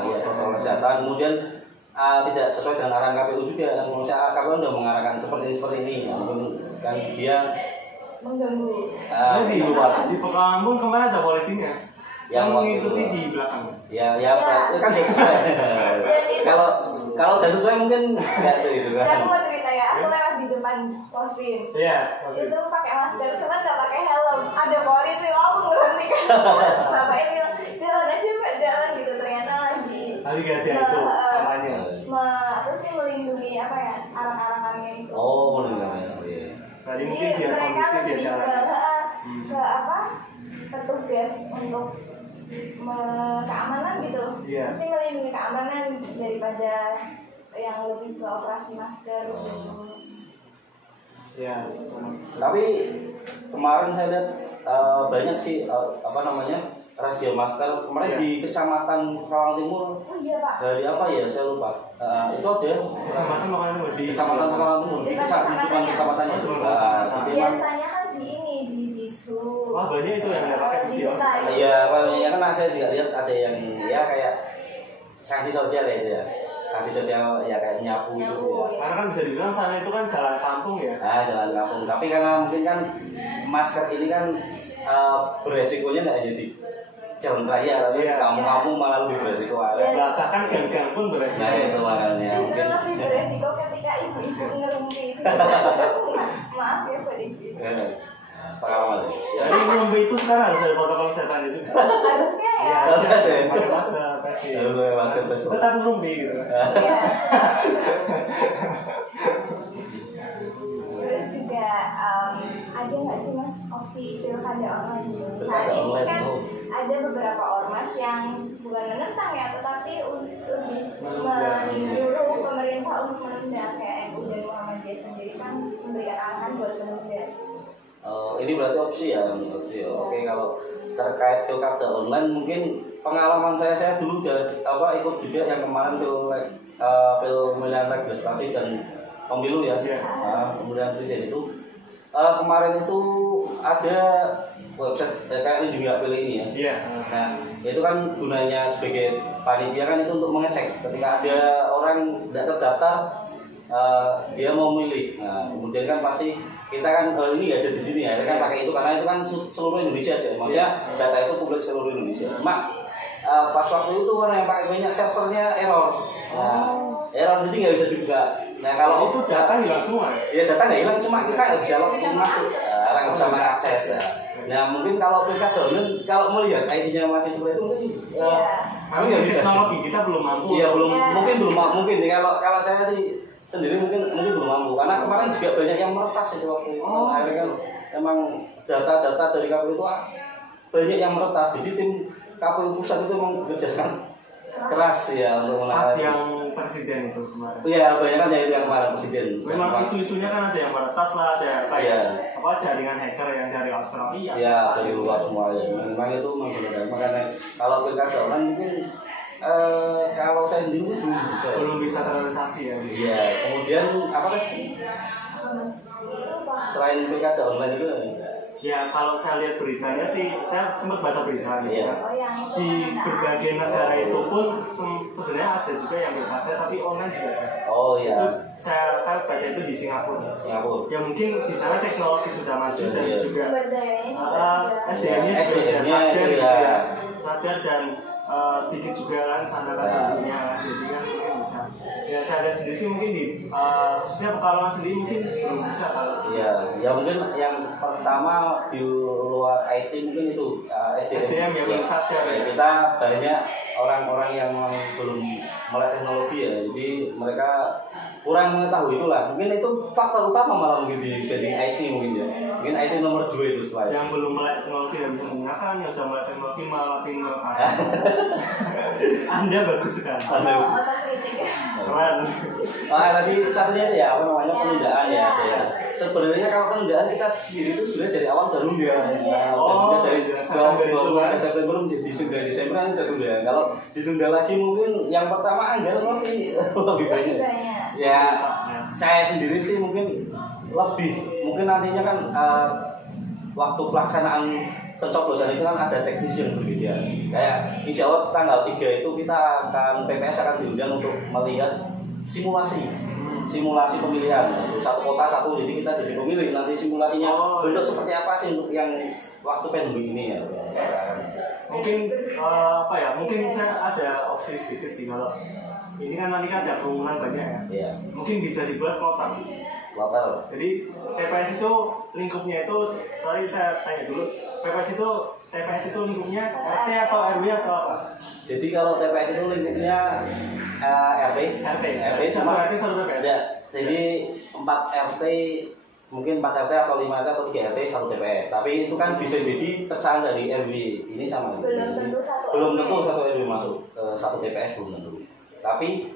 protokol kesehatan, kemudian tidak sesuai dengan arahan KPU juga. Misalnya KPU sudah mengarahkan seperti ini, mungkin kan dia mengganggu. Di luar di Pekalongan pun kemarin ada polisinya yang mengikuti di belakang. Ya kan tidak sesuai. Kalau tidak sesuai mungkin nggak itu kan. Aku mau cerita ya, aku lewat di depan posin. Iya. Itu pakai masker, cuma nggak pakai helm. Ada polisi langsung berhenti kan. Bapak ini bilang jalan aja Pak, jalan gitu. Ternyata lagi gak ada itu namanya. Terus sih melindungi anak-anakannya itu. Oh, melindungi. Tadi mungkin biar kondisi dia jalan. Ke petugas untuk keamanan gitu. Mesti melindungi keamanan daripada yang lebih ke operasi masker. Ya. Tapi kemarin saya lihat banyak sih razia masker kemarin di Kecamatan Karawang Timur. Oh iya Pak. Dari apa ya saya lupa. Itu ada Kecamatan di Kecamatan Karawang Timur di kecamatannya. Biasanya kan di Disu. Wah banyak itu yang pakai video. Iya, ya kan saya juga lihat ada yang ya kayak sanksi sosial ya itu ya. Sanksi sosial ya kayak nyapu itu ya. Karena kan bisa dibilang sana itu kan jalan kampung ya. Jalan kampung. Tapi karena mungkin kan masker ini kan beresikonya nggak hanya di jalan raya, tapi kampung-kampung malah lebih beresiko. Bahkan gang-gang pun beresiko. Nah itu makanya. Mungkin lebih beresiko ketika ibu-ibu ngerumpi. Maaf ya Pak Diki. Pengalaman. Jadi ngerumpi itu sekarang harus ada protokol kesehatan juga. Harusnya ya. Iya, harusnya ada. Pakai masker pasti. Pakai masker pasti. Tetap ngerumpi gitu. Iya. Terus juga ada nggak sih Mas opsi pilkada online gitu? Saat ini kan ada beberapa ormas yang bukan menentang ya, tetapi lebih menyuruh pemerintah untuk menunda, kayak MU dan Muhammadiyah sendiri kan memberikan arahan buat menunda. Ini berarti opsi ya. Oke, kalau terkait pilkada online mungkin pengalaman saya dulu udah ikut juga yang kemarin pemilihan legislatif dan pemilu ya. Pemilihan presiden itu kemarin itu ada website kayak ini juga pilih ini ya. Iya. Nah itu kan gunanya sebagai panitia kan itu untuk mengecek ketika ada orang tidak terdaftar dia mau milih. Nah kemudian kan pasti kita kan ini ada di sini ya, kan pakai itu karena itu kan seluruh Indonesia ya, maksudnya data itu publik seluruh Indonesia. Cuma pas waktu itu orang yang pakai banyak servernya error. Error jadi nggak bisa juga. Nah kalau itu data hilang semua. Ya data nggak hilang, cuma kita nggak bisa login masuk, orang nggak bisa mengakses. Nah mungkin kalau pilkada kalau melihat ID-nya masih seperti itu mungkin kami nggak bisa. Teknologi kita belum mampu. Iya mungkin belum mungkin. Kalau saya sih sendiri mungkin belum mampu karena kemarin juga banyak yang meretas itu waktu itu. Akhirnya kan memang data-data dari KPU itu banyak yang meretas. Jadi tim KPU pusat itu memang bekerja keras ya untuk menangani yang presiden itu kemarin. Iya, banyak kan itu yang kemarin presiden. Memang isu-isunya kan ada yang meretas lah, ada kayak jaringan hacker yang dari Australia. Iya, dari luar semua ya. Memang itu makanya kalau pilkada online mungkin kalau saya sendiri belum bisa terrealisasi ya. Iya, kemudian apa sih? Selain pilkada online itu Ya kalau saya lihat beritanya sih, saya sempat baca berita gitu kan. Oh, yang itu Di kan berbagai negara itu pun sebenarnya ada juga yang ada, tapi online juga ada. Oh iya. Itu saya kan baca itu di Singapura. Ya mungkin di sana teknologi sudah maju dan juga sumber dayanya juga SDM-nya juga sudah SDM-nya sadar, itu gitu ya. ya. Sadar dan sedikit juga kan sandaran ilmunya kan, jadi kan mungkin bisa. Ya saya lihat sendiri sih mungkin di khususnya Pekalongan sendiri mungkin belum bisa kalau Iya, ya mungkin yang pertama di luar IT mungkin itu SDM ya belum sadar ya. Kita banyak orang-orang yang belum melek teknologi ya, jadi mereka kurang mengetahui itulah. Mungkin itu faktor utama malah mungkin dibanding IT mungkin ya. Mungkin IT nomor 2 itu selain. Yang belum melek teknologi dan bisa menggunakan, yang sudah melek teknologi malah pinter. Anda bagus sekali. otokritik ya. Keren. Tadi satunya itu ya apa namanya penundaan ya. Sebenarnya kalau penundaan kita sendiri itu sebenarnya dari awal udah nunda. Dari September menjadi 9 Desember kan udah tunda. Kalau ditunda lagi mungkin yang pertama anggaran pasti lebih banyak. Ya saya sendiri sih mungkin mungkin nantinya kan waktu pelaksanaan pencoblosan itu kan ada teknis yang berbeda. Kayak insya Allah tanggal 3 itu kita akan PPS akan diundang untuk melihat simulasi pemilihan. Satu kota satu, jadi kita jadi pemilih. Nanti simulasinya bentuk seperti apa sih untuk yang waktu pandemi ini ya. Mungkin mungkin saya ada opsi sedikit sih kalau ini kan nanti kan ada kerumunan banyak ya. Iya. Mungkin bisa dibuat kloter. Jadi TPS itu lingkupnya itu, saya tanya dulu, TPS itu lingkupnya RT atau RW atau apa? Jadi kalau TPS itu lingkupnya RT cuma RT satu TPS. Ya, jadi 4 RT mungkin 4 RT atau 5 RT atau 3 RT satu TPS. Tapi itu kan bisa jadi tercahan dari RW ini sama. Belum tentu satu RW masuk satu TPS belum tentu. Tapi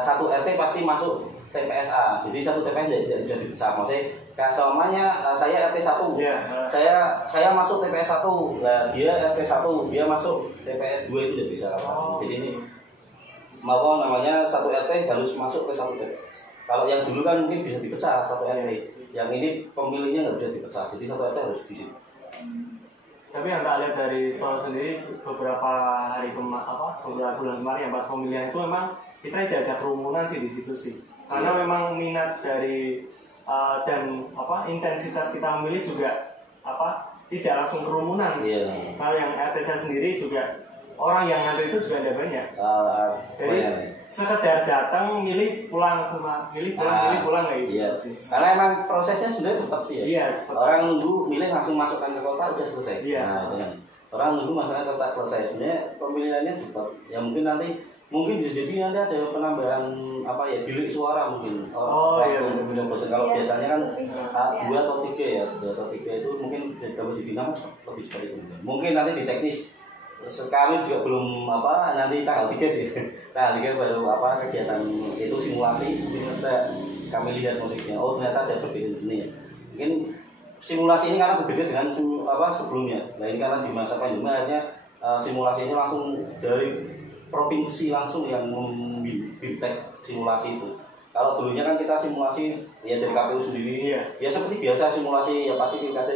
satu RT pasti masuk TPSA, jadi satu TPS tidak bisa dipecah. Maksudnya kayak selamanya saya RT 1, saya masuk TPS 1, nah dia RT 1, dia masuk TPS 2 itu tidak bisa. Jadi ini mau namanya satu RT harus masuk ke satu TPS. Kalau yang dulu kan mungkin bisa dipecah satu RT, yang ini pemilihnya nggak bisa dipecah, jadi satu RT harus di situ. Tapi yang tak lihat dari store sendiri beberapa bulan kemarin yang pas pemilihan itu memang kita tidak ada kerumunan sih di situ sih. Karena memang minat dari dan intensitas kita memilih juga tidak langsung kerumunan. Kalau yang RT saya sendiri juga orang yang ngantri itu juga ada banyak. Jadi sekedar datang milih pulang milih pulang kayak gitu sih. Karena emang prosesnya sebenarnya cepat sih ya. Iya, cepat. Orang nunggu milih langsung masukkan ke kota udah selesai. Iya. Nah, orang nunggu masukkan ke kota selesai. Sebenarnya pemilihannya cepat. Ya mungkin bisa jadi nanti ada penambahan bilik suara mungkin. Kalau biasanya kan 2 atau 3 ya, 2 atau 3 itu mungkin kalau jadi nama lebih cepat itu. Mungkin nanti di teknis sekali juga belum nanti tanggal 3 sih. Tanggal 3 baru kegiatan itu simulasi. Mungkin kami lihat musiknya. Oh ternyata ada berbeda di sini ya. Mungkin simulasi ini karena berbeda dengan sebelumnya. Nah ini karena di masa pandemi akhirnya simulasinya langsung dari provinsi langsung yang membintek simulasi itu. Kalau dulunya kan kita simulasi ya dari KPU sendiri, ya seperti biasa simulasi ya pasti pilkada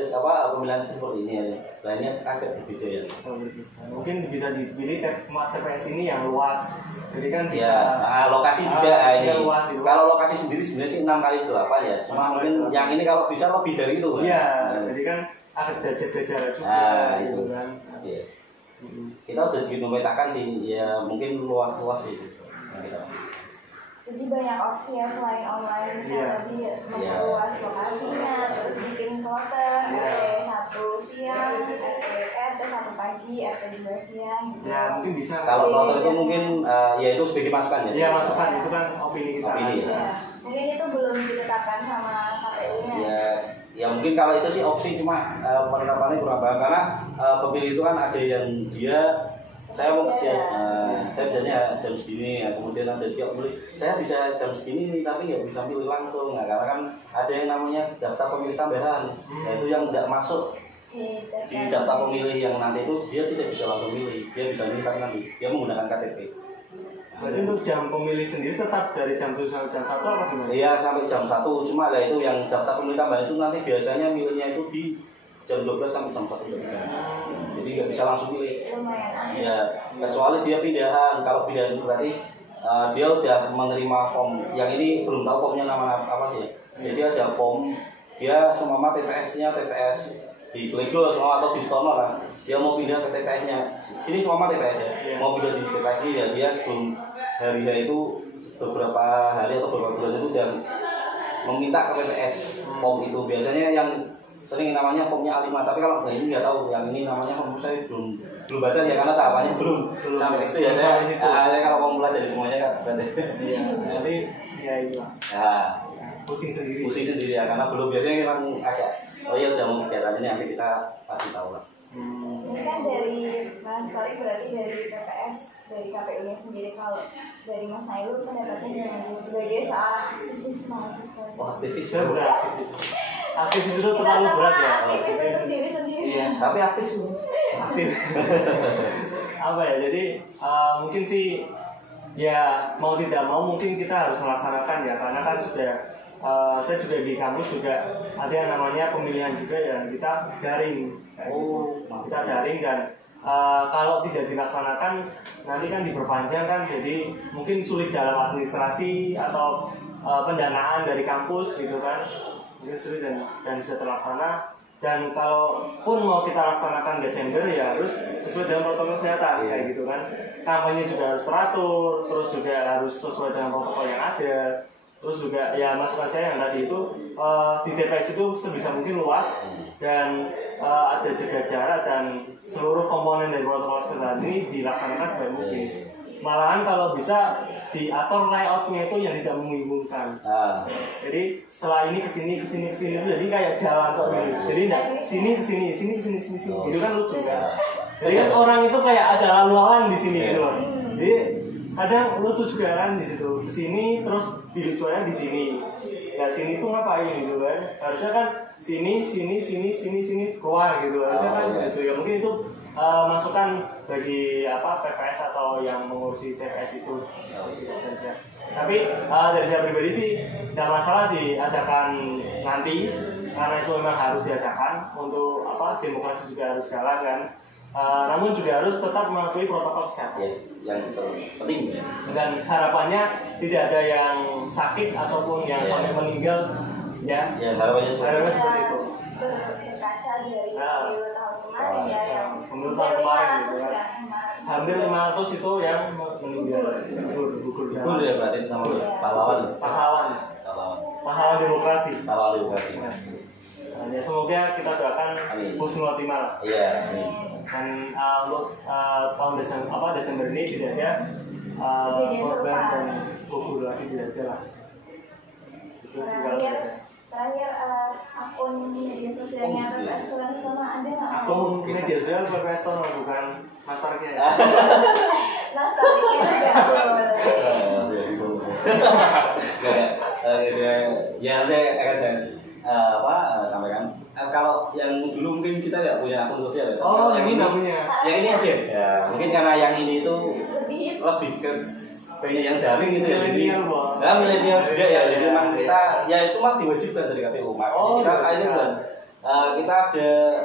pemilihan seperti ini ya. Lainnya agak berbeda ya. Mungkin bisa dipilih TPS ini yang luas. Jadi kan bisa. Ya, lokasi juga ini. Luas, kalau lokasi sendiri sebenarnya sih 6x8 ya. Cuma mungkin yang ini kalau bisa lebih dari itu. Iya. Jadi kan ada jarak juga gitu kan. Iya. Kita udah sedikit memetakan sih, ya mungkin luas-luas sih. Jadi banyak opsi ya selain online, misalnya tadi memperluas lokasinya, terus bikin kloter, RT 1 siang, RT 1 pagi, RT 2 siang gitu. Ya mungkin bisa. Kalau kloter itu mungkin ya itu sebagai masukan ya. Iya masukan, itu kan opini kita. Mungkin itu belum ditetapkan sama KPU-nya. Ya mungkin kalau itu sih opsi, cuma penerapannya kurang paham karena pemilih itu kan ada yang saya mau kerja, saya kerjanya jam segini, kemudian ada juga pemilih saya bisa jam segini nih tapi nggak bisa pilih langsung, karena kan ada yang namanya daftar pemilih tambahan, yaitu yang nggak masuk di daftar pemilih yang nanti itu dia tidak bisa langsung milih, dia bisa milih tapi nanti dia menggunakan KTP. Berarti untuk jam pemilih sendiri tetap dari jam 7 sampai jam 1 apa gimana? Iya sampai jam 1, cuma lah itu yang daftar pemilih tambahan itu nanti biasanya milihnya itu di jam 12 sampai jam 1 jam 3. Jadi nggak bisa langsung pilih. Lumayan. Ya, kecuali dia pindahan. Kalau pindahan itu berarti dia udah menerima form. Yang ini belum tahu formnya nama apa sih. Jadi ada form dia semama TPS-nya TPS di Lego semua atau di Stono lah. Dia mau pindah ke TPS-nya. Sini semua TPS ya. Mau pindah di TPS ini ya dia sebelum hari itu beberapa hari atau beberapa bulan itu udah meminta ke TPS form itu. Biasanya yang sering namanya formnya A5, tapi kalau ini nggak tahu yang ini namanya form saya belum baca ya karena tahapannya belum sampai itu ya saya kalau mau belajar semuanya kan berarti. Iya. Jadi ya itulah. Ya. Pusing sendiri Ya karena belum biasanya kan agak ya udah mau kegiatan ini nanti kita pasti tahu lah. Ini kan dari Mas Torik berarti dari PPS dari KPU-nya sendiri. Kalau dari Mas Nailul pendapatnya gimana sebagai seorang aktivis mahasiswa? Aktivis berat. Aktivis itu terlalu berat ya. Aktivis untuk diri sendiri. Iya, tapi aktif. Apa ya? Jadi mungkin sih ya mau tidak mau mungkin kita harus melaksanakan ya karena kan sudah saya juga di kampus juga ada yang namanya pemilihan juga dan kita daring. Kita daring dan kalau tidak dilaksanakan nanti kan diperpanjang kan jadi mungkin sulit dalam administrasi atau pendanaan dari kampus gitu kan mungkin sulit dan bisa terlaksana. Dan kalau pun mau kita laksanakan Desember ya harus sesuai dengan protokol kesehatan kayak gitu kan. Kampanye juga harus teratur, terus juga harus sesuai dengan protokol yang ada. Terus juga ya masukan saya yang tadi itu di TPS itu sebisa mungkin luas dan ada jaga jarak dan seluruh komponen dari protokol kesehatan ini dilaksanakan sebaik mungkin. Malahan kalau bisa diatur layoutnya itu yang tidak membingungkan. Jadi setelah ini kesini jadi kayak jalan kok gitu. Jadi enggak sini gitu kan lucu kan. Jadi kan orang itu kayak ada lalu-lalang di sini gitu loh. Jadi kadang lucu juga kan di situ. Kesini terus dilucuannya di sini. Ya sini tuh ngapain gitu kan. Harusnya kan sini keluar gitu. Harusnya kan gitu ya. Mungkin itu masukan bagi PPS atau yang mengurusi TPS itu. Tapi dari saya pribadi sih tidak masalah diadakan nanti karena itu memang harus diadakan untuk demokrasi juga harus jalan kan. Namun juga harus tetap mematuhi protokol kesehatan yang penting ya. Dan harapannya tidak ada yang sakit ataupun yang sampai meninggal ya. Ya harapannya seperti itu. Berkaca dari tahun kemarin ya yang menurut tahun kemarin gitu kan. ya. Hampir 500 itu yang meninggal gugur ya berarti namanya pahlawan demokrasi. Ya semoga kita doakan husnul khotimah lah. Iya. Dan untuk tahun Desember ini tidak ada korban dan gugur lagi tidak ada lah. Itu segala Terakhir akun media sosialnya PPS Stono ada nggak? Akun media sosial PPS Stono bukan Mas Tariknya. Mas Tariknya juga boleh. Ya nanti akan saya sampaikan. Kalau yang dulu mungkin kita tidak punya akun sosial ya. Yang ini nggak punya. Yang ini ada. Ya mungkin karena yang ini itu lebih ke banyak yang daring gitu ya. Jadi milenial juga ya. Jadi memang kita ya itu mah diwajibkan dari KPU. Makanya kita ini bukan kita ada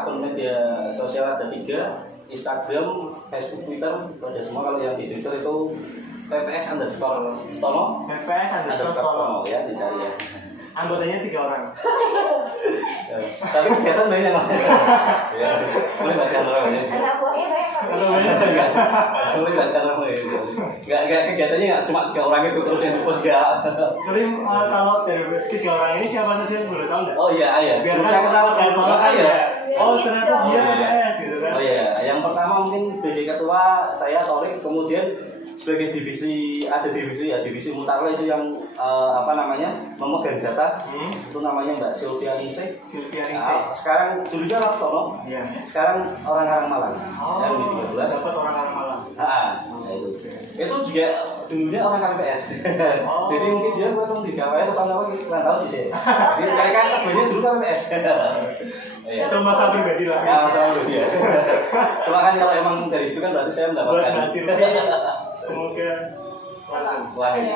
akun media sosial ada 3, Instagram, Facebook, Twitter ada semua. Kalau yang di Twitter itu PPS_Stono. PPS_Stono ya dicari ya. Anggotanya 3 orang. Tapi kegiatan banyak lah. Ya, boleh baca orang banyak. Anak buahnya banyak. Boleh baca orang banyak. Enggak kegiatannya enggak cuma 3 orang itu terus yang di-post enggak. Sering kalau dari 3 orang ini siapa saja yang boleh tahu enggak? Oh iya. Biar saya ketahui ya. Oh ternyata dia PPS gitu kan. Oh iya, yang pertama mungkin sebagai ketua saya Torik, kemudian sebagai divisi Mutarle itu yang memegang data itu namanya Mbak Silvianise. Sekarang dulunya Laksono, sekarang orang Malang yang di 13 dapat orang Malang. Itu juga dulunya orang KPPS. Jadi mungkin dia belum di KPPS atau apa kita nggak tahu sih saya. Jadi mereka kebanyakan dulu KPPS. Itu masalah pribadi lah. Masalah pribadi ya. Cuma kan kalau emang dari situ kan berarti saya mendapatkan hasil. Semoga amin.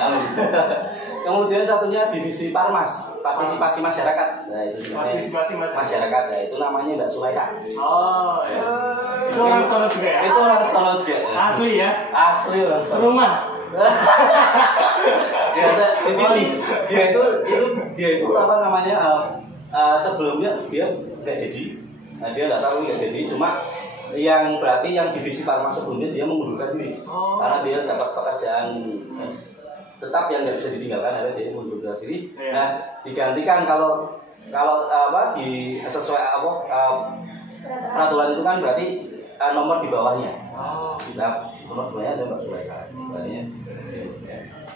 Kemudian satunya divisi Parmas, partisipasi masyarakat. Nah, itu Partisipasi masyarakat. Ya, itu namanya Mbak Sulaiha. Oh, ya. Itu orang Stono juga ya? Itu orang Stono juga. Asli ya? Asli orang Stono. Rumah. Dia itu apa namanya? Sebelumnya dia nggak jadi. Nah, dia nggak tahu nggak jadi. Cuma yang berarti yang divisi Parmas sebelumnya dia mengundurkan diri. Karena dia dapat pekerjaan tetap yang nggak bisa ditinggalkan, akhirnya dia mengundurkan diri. Nah, digantikan kalau apa di sesuai apa peraturan itu kan berarti nomor di bawahnya. Kita nomor di bawahnya ada Mbak Sulaiha.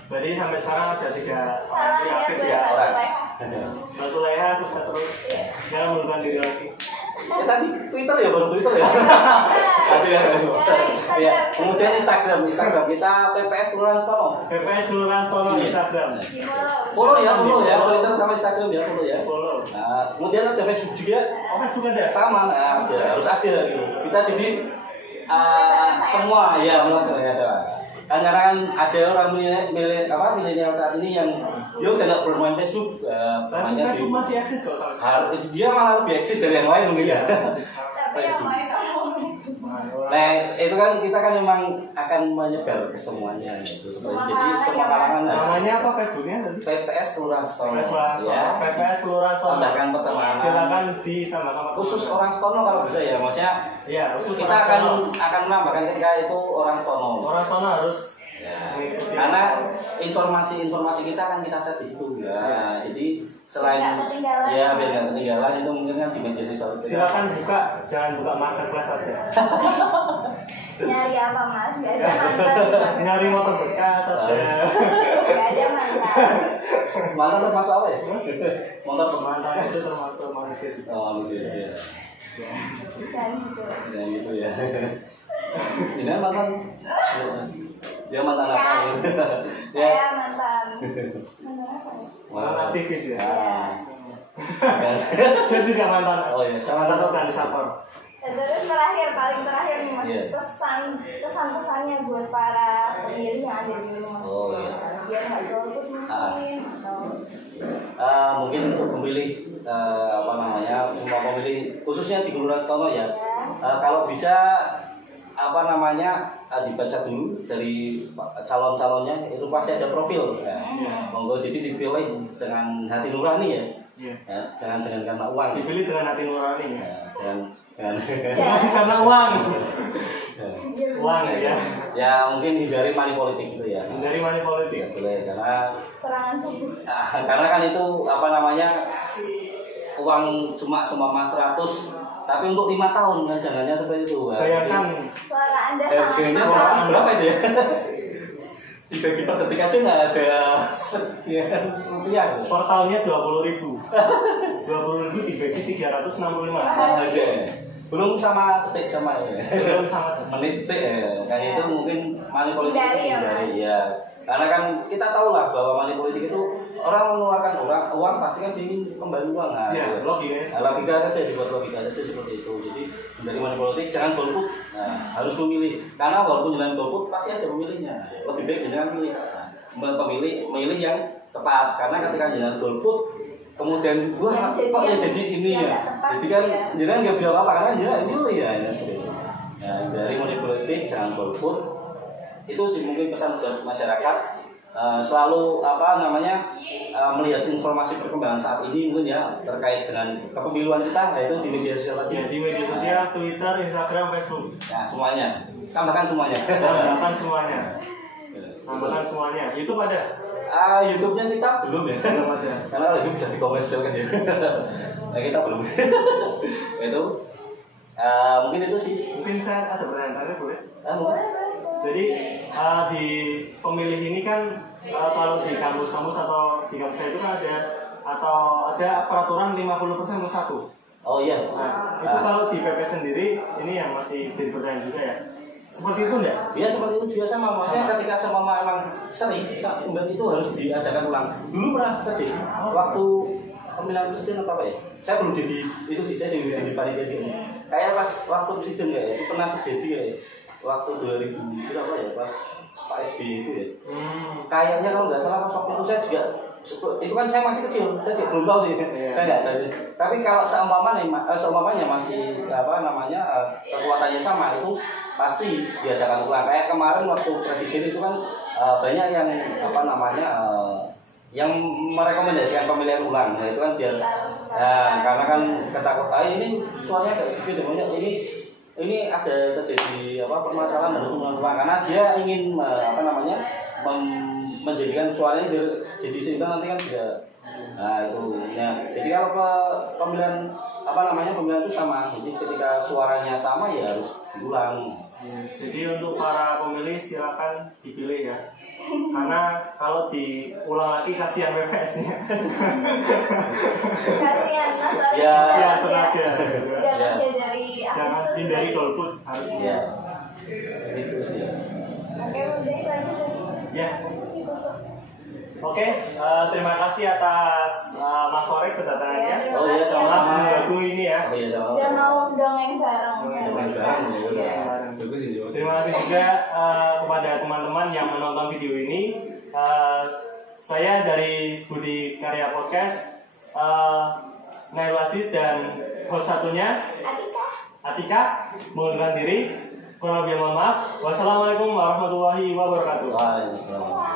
Berarti sampai sekarang ada 3 Salam ya aktif buat ya. Mbak Orang. Sulaiha. Mbak Sulaiha sukses terus. Jangan mengundurkan diri lagi. Ya tadi Twitter ya, baru Twitter ya. Tadi ya. Kemudian Instagram kita PPS Kelurahan Stono. PPS Kelurahan Stono Instagram. Follow ya, Twitter sama Instagram ya, follow ya. Follow. Nah, kemudian ada Facebook juga. Oh, Facebook ada? Sama, nah, harus ada gitu. Kita jadi semua ya ada. Karena kan ada orang milenial saat ini yang dia udah nggak bermain Facebook. Tapi Facebook masih eksis kok sama sekali. Dia malah lebih eksis dari yang lain mungkin ya. Tapi yang main Nah, itu kan kita kan memang akan menyebar ke semuanya gitu. Jadi semua kalangan. Namanya apa Facebooknya? PPS Kelurahan Stono. PPS Kelurahan Stono. Tambahkan pertemanan. Silakan ditambahkan Khusus orang Stono kalau bisa ya, maksudnya. Ya, khusus kita akan menambahkan ketika itu orang Stono. Orang Stono harus. Karena informasi kita kan kita set di situ ya. Jadi selain biar nggak ketinggalan itu mungkin kan di media sosial. Silakan buka, jangan buka marketplace saja. nyari apa Mas? Gak ada mantan. Nyari motor bekas saja. Gak ada mantan. Mantan termasuk apa ya? Motor Mantan itu termasuk manusia juga. Oh, manusia ya. Dan gitu. Dan gitu ya. Ini mantan. Dia mantan apa? Saya mantan. Mantan apa ya? Mantan aktivis ya. Saya juga mantan. Oh iya, saya mantan organisator. Terus paling terakhir nih Mas, kesan-pesannya buat para pemilih yang ada di rumah. Oh iya. Biar nggak golput mungkin atau mungkin untuk pemilih semua pemilih khususnya di Kelurahan Stono ya. Kalau bisa dibaca dulu dari calon-calonnya, itu pasti ada profil ya. Monggo jadi dipilih dengan hati nurani ya. Ya, jangan dengan karena uang. Dipilih dengan hati nurani ya. jangan karena uang. Uang ya. Ya mungkin hindari money politik itu ya. Hindari money politik. Ya, boleh karena serangan subuh. Karena kan itu uang cuma 100, tapi untuk 5 tahun kan jangannya seperti itu. Bayangkan suara Anda sangat mahal. Berapa itu ya? Dibagi per detik aja nggak ada sekian rupiah. Per tahunnya 20.000. 20.000 dibagi 365. Oke. Belum sama detik sama belum sama menit ya. Kan itu mungkin money politik hindari ya. Karena kan kita tahu lah bahwa money politik itu orang mengeluarkan uang pasti kan ingin kembali uang. Nah, ya, logika saja, dibuat logika saja seperti itu. Jadi dari money politik jangan golput. Nah, harus memilih. Karena walaupun jalan golput pasti ada pemilihnya. Lebih baik jangan pilih. Memilih yang tepat. Karena ketika jalan golput kemudian kok ya jadi ini ya. Jadi kan jangan nggak bisa apa karena jangan ini ya. Nah, dari money politik jangan golput. Itu sih mungkin pesan buat masyarakat, selalu melihat informasi perkembangan saat ini mungkin ya terkait dengan kepemiluan kita, yaitu di media sosial tadi. Ya, di media sosial, Twitter, Instagram, Facebook. Nah, semuanya. Tambahkan semuanya. Tambahkan semuanya. YouTube ada? YouTube-nya kita belum ya. Belum ada. Karena lagi bisa dikomersilkan ya. Nah, kita belum. Itu mungkin itu sih. Mungkin saya ada pertanyaan boleh? Jadi di pemilih ini kan kalau di kampus-kampus atau di kampus saya itu kan ada peraturan 50% plus 1. Oh iya. Nah, itu kalau di PP sendiri ini yang masih jadi pertanyaan juga ya. Seperti itu enggak? Ya seperti itu juga sama. Maksudnya ketika semua memang sering itu harus diadakan ulang. Dulu pernah terjadi waktu pemilihan presiden atau apa ya? Saya belum jadi itu sih, saya belum jadi panitia sih. Kayak pas waktu presiden ya, itu pernah terjadi ya. Waktu 2000 berapa ya, pas Pak SBY itu ya. Kayaknya kalau nggak salah pas waktu itu saya juga itu kan saya masih kecil, saya sih belum tahu sih, saya nggak tahu. Tapi kalau seumpamanya masih kekuatannya sama itu pasti diadakan ulang. Kayak kemarin waktu presiden itu kan banyak yang yang merekomendasikan pemilihan ulang. Nah itu kan biar karena kan ketakutan ini suaranya agak sedikit banyak ini ada terjadi permasalahan harus ulang karena dia ingin menjadikan suaranya biar jadi sehingga nanti kan tidak. Nah itu ya. Jadi kalau ke pemilihan pemilihan itu sama. Jadi ketika suaranya sama ya harus diulang. Jadi untuk para pemilih silakan dipilih ya. Karena kalau diulang lagi kasihan PPS-nya. Kasihan ya. Jangan dari jangan hindari golput harus. Ya. Itu sih. Oke, udah itu aja tadi. Ya. Oke, terima kasih atas Mas Warek kedatangannya. Ya, Oh iya, sama-sama. Lagu ini ya. Oh iya, sama-sama. Udah mau dongeng bareng. Bagus sih. Terima kasih juga kepada teman-teman yang menonton video ini. Saya dari Budi Karya Podcast, Nail Aziz dan host satunya Atika mengundurkan diri. Kurang lebih mohon maaf. Wassalamualaikum warahmatullahi wabarakatuh. Waalaikumsalam.